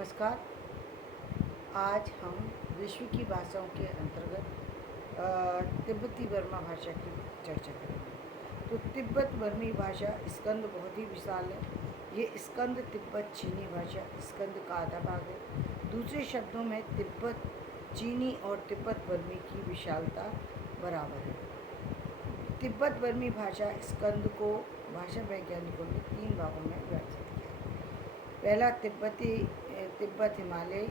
नमस्कार। आज हम विश्व की भाषाओं के अंतर्गत तिब्बती बर्मा भाषा की चर्चा करेंगे। तो तिब्बत बर्मी भाषा स्कंद बहुत ही विशाल है। ये स्कंद तिब्बत चीनी भाषा स्कंद का आधा भाग है। दूसरे शब्दों में तिब्बत चीनी और तिब्बत बर्मी की विशालता बराबर है। तिब्बत बर्मी भाषा स्कंद को भाषा वैज्ञानिकों ने 3 भागों में विभाजित किया। पहला तिब्बत हिमालय,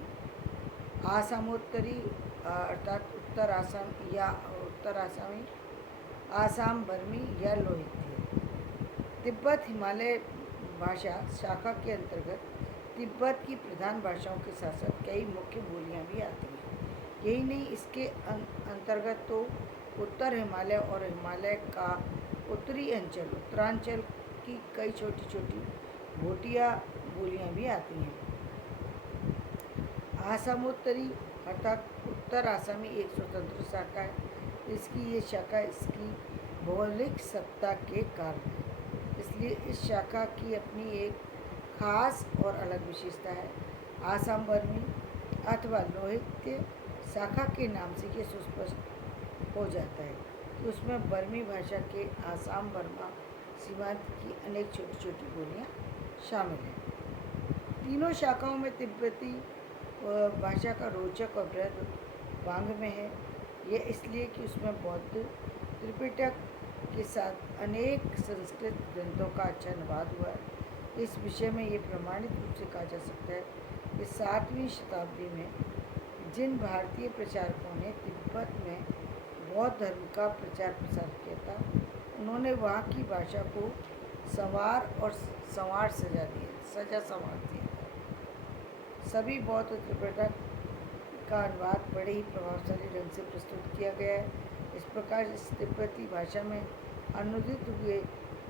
आसामोत्तरी अर्थात उत्तर आसाम या उत्तर आसामी, आसाम बर्मी या लोहित्य। तिब्बत हिमालय भाषा शाखा के अंतर्गत तिब्बत की प्रधान भाषाओं के साथ साथ कई मुख्य बोलियां भी आती हैं। यही नहीं, इसके अंतर्गत तो उत्तर हिमालय और हिमालय का उत्तरी अंचल उत्तरांचल की कई छोटी छोटी भोटिया बोलियां भी आती हैं। आसामोत्तरी अर्थात उत्तर आसामी एक स्वतंत्र शाखा है। इसकी भौगोलिक सत्ता के कारण है, इसलिए इस शाखा की अपनी एक खास और अलग विशेषता है। आसाम बर्मी अथवा लोहित्य शाखा के नाम से ये सुस्पष्ट हो जाता है कि उसमें बर्मी भाषा के आसाम बर्मा सीमांत की अनेक छोटी छोटी बोलियां शामिल हैं। तीनों शाखाओं में तिब्बती भाषा का रोचक और वृहद वांग में है। यह इसलिए कि उसमें बौद्ध त्रिपिटक के साथ अनेक संस्कृत ग्रंथों का अच्छा अनुवाद हुआ है। इस विषय में ये प्रमाणित रूप से कहा जा सकता है कि 7वीं शताब्दी में जिन भारतीय प्रचारकों ने तिब्बत में बौद्ध धर्म का प्रचार प्रसार किया था, उन्होंने वहाँ की भाषा को सजा दिया। सभी बौद्ध त्रिपिटक का अनुवाद बड़े ही प्रभावशाली ढंग से प्रस्तुत किया गया है। इस प्रकार इस तिब्बती भाषा में अनुदित हुए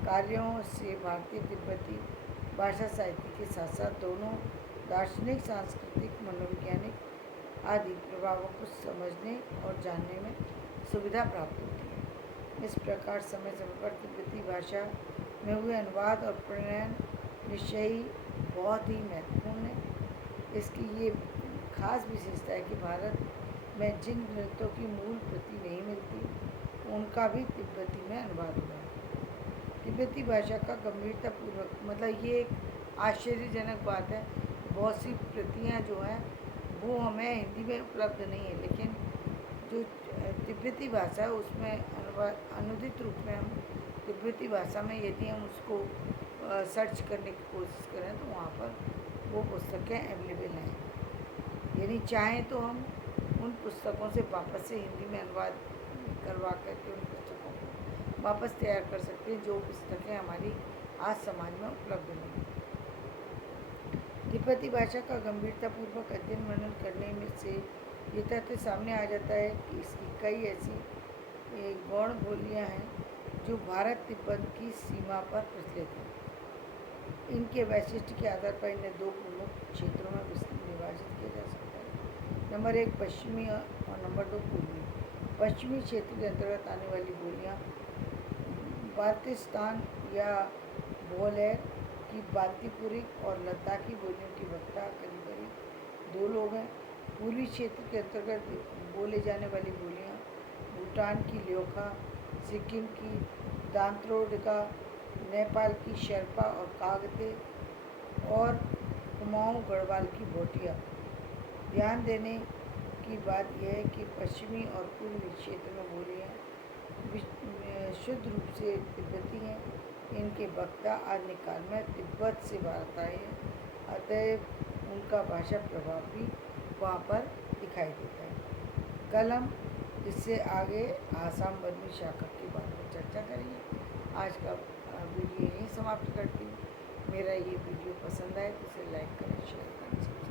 कार्यों से भारतीय तिब्बती भाषा साहित्य के साथ साथ दोनों दार्शनिक, सांस्कृतिक, मनोवैज्ञानिक आदि प्रभावों को समझने और जानने में सुविधा प्राप्त होती है। इस प्रकार समय समय पर तिब्बती भाषा में हुए अनुवाद और प्रणयन निश्चय ही बहुत ही महत्वपूर्ण है। इसकी ये खास विशेषता है कि भारत में जिन ग्रंथों की मूल प्रति नहीं मिलती, उनका भी तिब्बती में अनुवाद हुआ है। तिब्बती भाषा का गंभीरतापूर्वक ये एक आश्चर्यजनक बात है। बहुत सी प्रतियां जो हैं वो हमें हिंदी में उपलब्ध नहीं है, लेकिन जो तिब्बती भाषा है उसमें अनुदित रूप में हम तिब्बती भाषा में यदि हम उसको सर्च करने की कोशिश करें तो वहाँ पर वो पुस्तकें अवेलेबल हैं। यानी चाहें तो हम उन पुस्तकों से वापस से हिंदी में अनुवाद करवा करके उन पुस्तकों को वापस तैयार कर सकते हैं, जो पुस्तकें हमारी आज समाज में उपलब्ध नहीं। तिब्बती भाषा का गंभीरतापूर्वक अध्ययन मनन करने में से ये तथ्य सामने आ जाता है कि इसकी कई ऐसी गौण बोलियाँ हैं जो भारत तिब्बत की सीमा पर प्रचलित हैं। इनके वैशिष्ट्य के आधार पर इन्हें 2 प्रमुख क्षेत्रों में विभाजित किया जा सकता है। नंबर 1 पश्चिमी और नंबर 2 पूर्वी। पश्चिमी क्षेत्र के अंतर्गत आने वाली बोलियाँ बाल्टिस्तान या बोलेर की बाल्तीपुरिक और लद्दाखी बोलियों की वक्ता करीब करीब 2 लोग हैं। पूर्वी क्षेत्र के अंतर्गत बोले जाने वाली बोलियाँ भूटान की ल्योखा, सिक्किम की दांत्रोडिका, नेपाल की शेरपा और कागते और कुमाऊँ गढ़वाल की भोटिया। ध्यान देने की बात यह है कि पश्चिमी और पूर्वी क्षेत्र में बोलियाँ शुद्ध रूप से तिब्बती हैं। इनके वक्ता आदि काल में तिब्बत से भारत आए हैं, अतएव उनका भाषा प्रभाव भी वहाँ पर दिखाई देता है। कल हम इससे आगे आसाम बर्मी शाखा के बारे में चर्चा करेंगे। आज का वीडियो यहीं समाप्त करती हूँ। मेरा ये वीडियो पसंद आए तो इसे लाइक करें, शेयर करें।